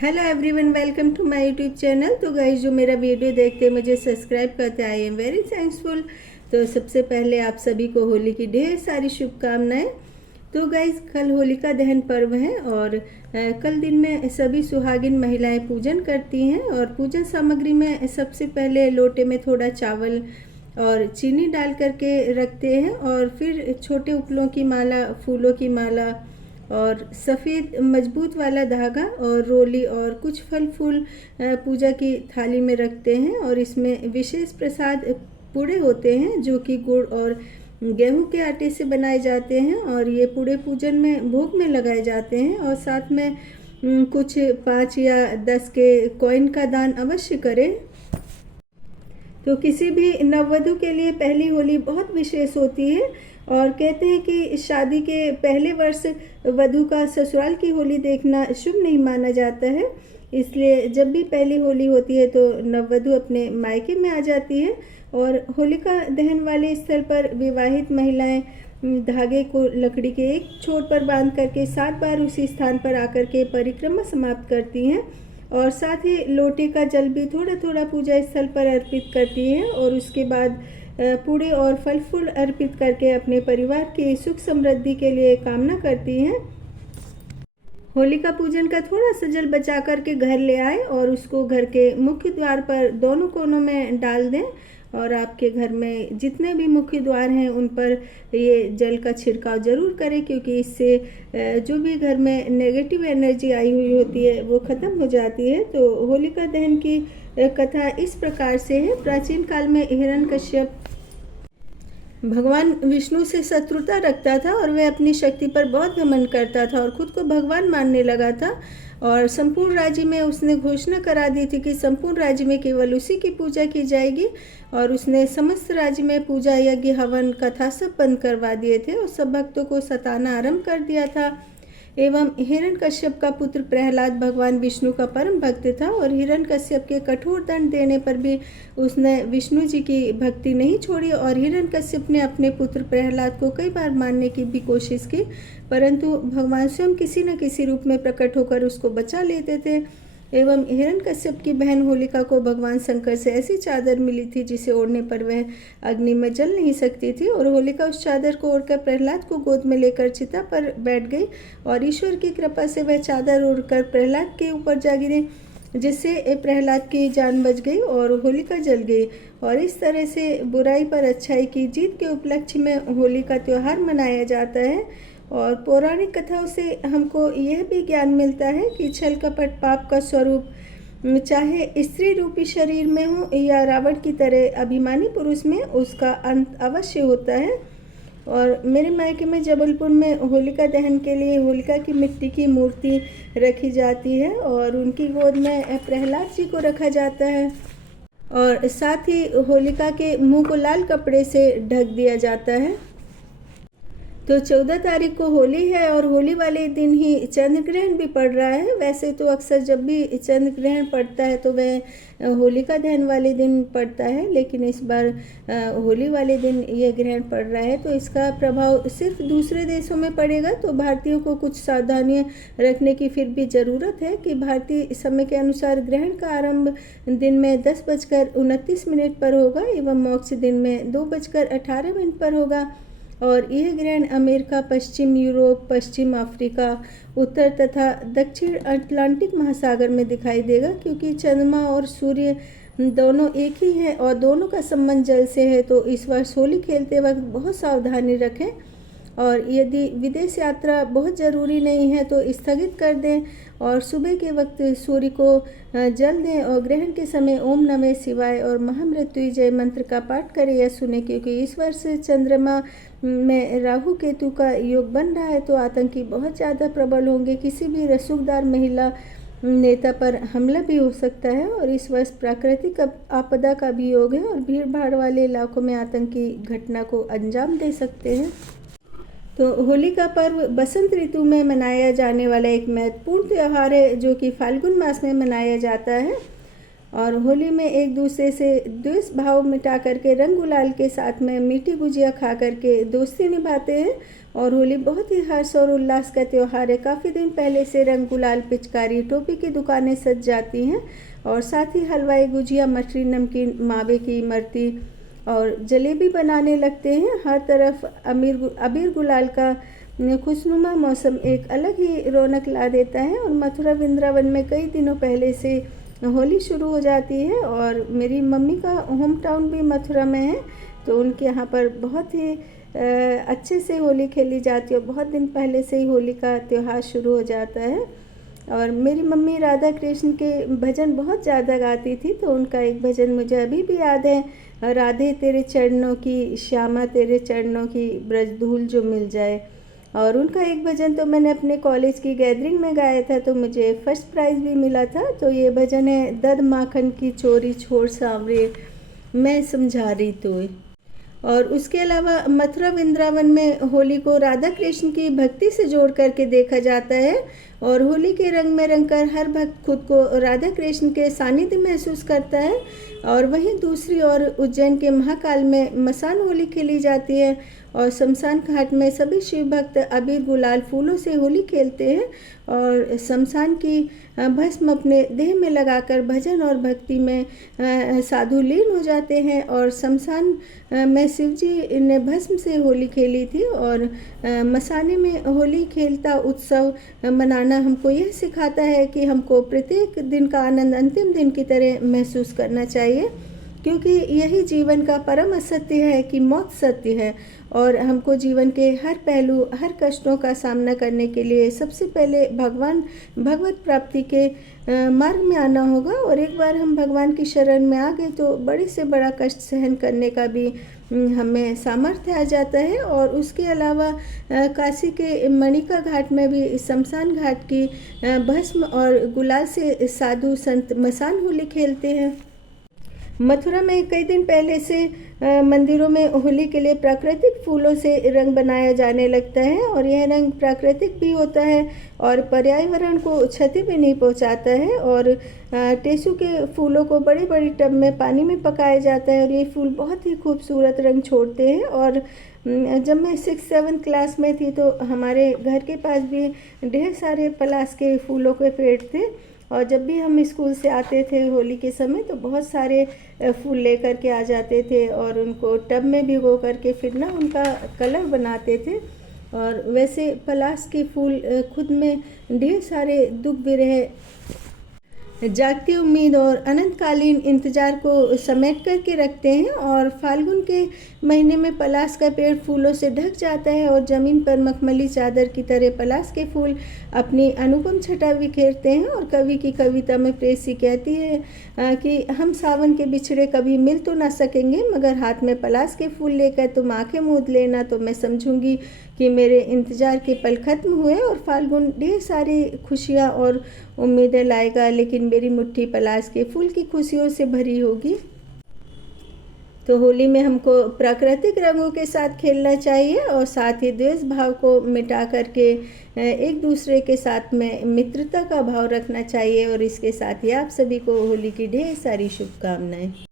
Hello everyone, welcome to my YouTube channel. तो guys, जो मेरा वीडियो देखते हैं, मुझे सब्सक्राइब करते हैं, आई एम वेरी थैंक्सफुल। तो सबसे पहले आप सभी को होली की ढेर सारी शुभकामनाएं। तो गाइस, कल होलिका दहन पर्व है और कल दिन में सभी सुहागिन महिलाएं पूजन करती हैं। और पूजन सामग्री में सबसे पहले लोटे में थोड़ा चावल और चीनी डाल करके रखते हैं और फिर छोटे उपलों की माला, फूलों की माला और सफ़ेद मजबूत वाला धागा और रोली और कुछ फल फूल पूजा की थाली में रखते हैं। और इसमें विशेष प्रसाद पूड़े होते हैं जो कि गुड़ और गेहूं के आटे से बनाए जाते हैं और ये पूड़े पूजन में भोग में लगाए जाते हैं। और साथ में कुछ 5 या 10 के कॉइन का दान अवश्य करें। तो किसी भी नववधु के लिए पहली होली बहुत विशेष होती है और कहते हैं कि शादी के पहले वर्ष वधु का ससुराल की होली देखना शुभ नहीं माना जाता है। इसलिए जब भी पहली होली होती है तो नववधु अपने मायके में आ जाती है और होलिका दहन वाले स्थल पर विवाहित महिलाएं धागे को लकड़ी के एक छोर पर बांध करके 7 बार उसी स्थान पर आकर के परिक्रमा समाप्त करती हैं और साथ ही लोटे का जल भी थोड़ा थोड़ा पूजा स्थल पर अर्पित करती हैं और उसके बाद पूड़े और फल फूल अर्पित करके अपने परिवार की सुख समृद्धि के लिए कामना करती हैं। होलिका पूजन का थोड़ा सा जल बचा करके घर ले आए और उसको घर के मुख्य द्वार पर दोनों कोनों में डाल दें। और आपके घर में जितने भी मुख्य द्वार हैं उन पर ये जल का छिड़काव जरूर करें, क्योंकि इससे जो भी घर में नेगेटिव एनर्जी आई हुई होती है वो ख़त्म हो जाती है। तो होलिका दहन की कथा इस प्रकार से है। प्राचीन काल में हिरण्यकश्यप भगवान विष्णु से शत्रुता रखता था और वह अपनी शक्ति पर बहुत घमंड करता था और खुद को भगवान मानने लगा था। और संपूर्ण राज्य में उसने घोषणा करा दी थी कि संपूर्ण राज्य में केवल उसी की पूजा की जाएगी। और उसने समस्त राज्य में पूजा यज्ञ हवन कथा सब बंद करवा दिए थे और सब भक्तों को सताना आरंभ कर दिया था। एवं हिरण्यकश्यप का पुत्र प्रहलाद भगवान विष्णु का परम भक्त था और हिरण्यकश्यप के कठोर दंड देने पर भी उसने विष्णु जी की भक्ति नहीं छोड़ी। और हिरण्यकश्यप ने अपने पुत्र प्रहलाद को कई बार मारने की भी कोशिश की, परंतु भगवान स्वयं किसी न किसी रूप में प्रकट होकर उसको बचा लेते थे। एवं हिरण्यकश्यप की बहन होलिका को भगवान शंकर से ऐसी चादर मिली थी जिसे ओढ़ने पर वह अग्नि में जल नहीं सकती थी। और होलिका उस चादर को ओढ़कर प्रहलाद को गोद में लेकर चिता पर बैठ गई और ईश्वर की कृपा से वह चादर ओढ़कर प्रहलाद के ऊपर जा गिरी, जिससे प्रहलाद की जान बच गई और होलिका जल गई। और इस तरह से बुराई पर अच्छाई की जीत के उपलक्ष्य में होली का त्यौहार मनाया जाता है। और पौराणिक कथाओं से हमको यह भी ज्ञान मिलता है कि छल कपट पाप का स्वरूप चाहे स्त्री रूपी शरीर में हो या रावण की तरह अभिमानी पुरुष में, उसका अंत अवश्य होता है। और मेरे मायके में जबलपुर में होलिका दहन के लिए होलिका की मिट्टी की मूर्ति रखी जाती है और उनकी गोद में प्रहलाद जी को रखा जाता है और साथ ही होलिका के मुंह को लाल कपड़े से ढक दिया जाता है। तो 14 तारीख को होली है और होली वाले दिन ही चंद्र ग्रहण भी पड़ रहा है। वैसे तो अक्सर जब भी चंद्र ग्रहण पड़ता है तो वह होलिका दहन वाले दिन पड़ता है, लेकिन इस बार होली वाले दिन यह ग्रहण पड़ रहा है तो इसका प्रभाव सिर्फ दूसरे देशों में पड़ेगा। तो भारतीयों को कुछ सावधानियां रखने की फिर भी ज़रूरत है कि भारतीय समय के अनुसार ग्रहण का आरंभ दिन में 10:29 पर होगा एवं मोक्ष दिन में 2:18 पर होगा। और यह ग्रहण अमेरिका, पश्चिम यूरोप, पश्चिम अफ्रीका, उत्तर तथा दक्षिण अटलांटिक महासागर में दिखाई देगा, क्योंकि चंद्रमा और सूर्य दोनों एक ही हैं और दोनों का संबंध जल से है। तो इस वर्ष होली खेलते वक्त बहुत सावधानी रखें और यदि विदेश यात्रा बहुत ज़रूरी नहीं है तो स्थगित कर दें और सुबह के वक्त सूर्य को जल दें और ग्रहण के समय ओम नमः शिवाय और महामृत्युंजय मंत्र का पाठ करें या सुने, क्योंकि इस वर्ष चंद्रमा में राहु केतु का योग बन रहा है तो आतंकी बहुत ज़्यादा प्रबल होंगे। किसी भी रसूखदार महिला नेता पर हमला भी हो सकता है और इस वर्ष प्राकृतिक आपदा का भी योग है और भीड़ भाड़ वाले इलाकों में आतंकी घटना को अंजाम दे सकते हैं। तो होली का पर्व बसंत ऋतु में मनाया जाने वाला एक महत्वपूर्ण त्यौहार है जो कि फाल्गुन मास में मनाया जाता है। और होली में एक दूसरे से द्वेष भाव मिटा करके रंग गुलाल के साथ में मीठी गुजिया खा करके दोस्ती निभाते हैं और होली बहुत ही हर्ष और उल्लास का त्यौहार है। काफ़ी दिन पहले से रंग गुलाल, पिचकारी, टोपी की दुकानें सज जाती हैं और साथ ही हलवाई, गुजिया, मठरी, नमकीन, मावे की इमरती और जलेबी बनाने लगते हैं। हर तरफ अबीर गुलाल का खुशनुमा मौसम एक अलग ही रौनक ला देता है। और मथुरा वृंदावन में कई दिनों पहले से होली शुरू हो जाती है और मेरी मम्मी का होम टाउन भी मथुरा में है, तो उनके यहाँ पर बहुत ही अच्छे से होली खेली जाती है। बहुत दिन पहले से ही होली का त्यौहार शुरू हो जाता है। और मेरी मम्मी राधा कृष्ण के भजन बहुत ज़्यादा गाती थी, तो उनका एक भजन मुझे अभी भी याद है, राधे तेरे चरणों की, श्यामा तेरे चरणों की, ब्रज धूल जो मिल जाए। और उनका एक भजन तो मैंने अपने कॉलेज की गैदरिंग में गाया था, तो मुझे फर्स्ट प्राइज़ भी मिला था। तो ये भजन है, दद माखन की चोरी छोड़ सांवरे, मैं समझा रही तो। और उसके अलावा मथुरा वृंदावन में होली को राधा कृष्ण की भक्ति से जोड़ करके देखा जाता है और होली के रंग में रंगकर हर भक्त खुद को राधा कृष्ण के सानिध्य महसूस करता है। और वहीं दूसरी ओर उज्जैन के महाकाल में मसान होली खेली जाती है और शमशान घाट में सभी शिव भक्त अबीर गुलाल फूलों से होली खेलते हैं और शमशान की भस्म अपने देह में लगाकर भजन और भक्ति में साधु लीन हो जाते हैं। और शमशान में शिव जी ने भस्म से होली खेली थी और मसाने में होली खेलता उत्सव मनाना हमको यह सिखाता है कि हमको प्रत्येक दिन का आनंद अंतिम दिन की तरह महसूस करना चाहिए, क्योंकि यही जीवन का परम असत्य है कि मौत सत्य है। और हमको जीवन के हर पहलू, हर कष्टों का सामना करने के लिए सबसे पहले भगवत प्राप्ति के मार्ग में आना होगा। और एक बार हम भगवान की शरण में आ गए तो बड़े से बड़ा कष्ट सहन करने का भी हमें सामर्थ्य आ जाता है। और उसके अलावा काशी के मणिका घाट में भी शमशान घाट की भस्म और गुलाल से साधु संत मसान होली खेलते हैं। मथुरा में कई दिन पहले से मंदिरों में होली के लिए प्राकृतिक फूलों से रंग बनाया जाने लगता है और यह रंग प्राकृतिक भी होता है और पर्यावरण को क्षति भी नहीं पहुंचाता है। और टेसू के फूलों को बड़ी बड़ी टब में पानी में पकाया जाता है और ये फूल बहुत ही खूबसूरत रंग छोड़ते हैं। और जब मैं 6-7 क्लास में थी तो हमारे घर के पास भी ढेर सारे पलाश के फूलों के पेड़ थे और जब भी हम स्कूल से आते थे होली के समय तो बहुत सारे फूल लेकर के आ जाते थे और उनको टब में भिगो करके फिर ना उनका कलर बनाते थे। और वैसे पलाश के फूल खुद में ढेर सारे दुख विरह, जागती उम्मीद और अनंतकालीन इंतजार को समेट करके रखते हैं। और फाल्गुन के महीने में पलाश का पेड़ फूलों से ढक जाता है और ज़मीन पर मखमली चादर की तरह पलाश के फूल अपनी अनुपम छटा बिखेरते हैं। और कवि की कविता में प्रेयसी कहती है कि हम सावन के बिछड़े कभी मिल तो ना सकेंगे, मगर हाथ में पलाश के फूल लेकर तुम आंखें मूंद लेना तो मैं समझूंगी कि मेरे इंतज़ार के पल खत्म हुए। और फाल्गुन ढेर सारी खुशियाँ और उम्मीदें लाएगा, लेकिन मेरी मुट्ठी पलाश के फूल की खुशियों से भरी होगी। तो होली में हमको प्राकृतिक रंगों के साथ खेलना चाहिए और साथ ही द्वेष भाव को मिटा करके एक दूसरे के साथ में मित्रता का भाव रखना चाहिए। और इसके साथ ही आप सभी को होली की ढेर सारी शुभकामनाएं।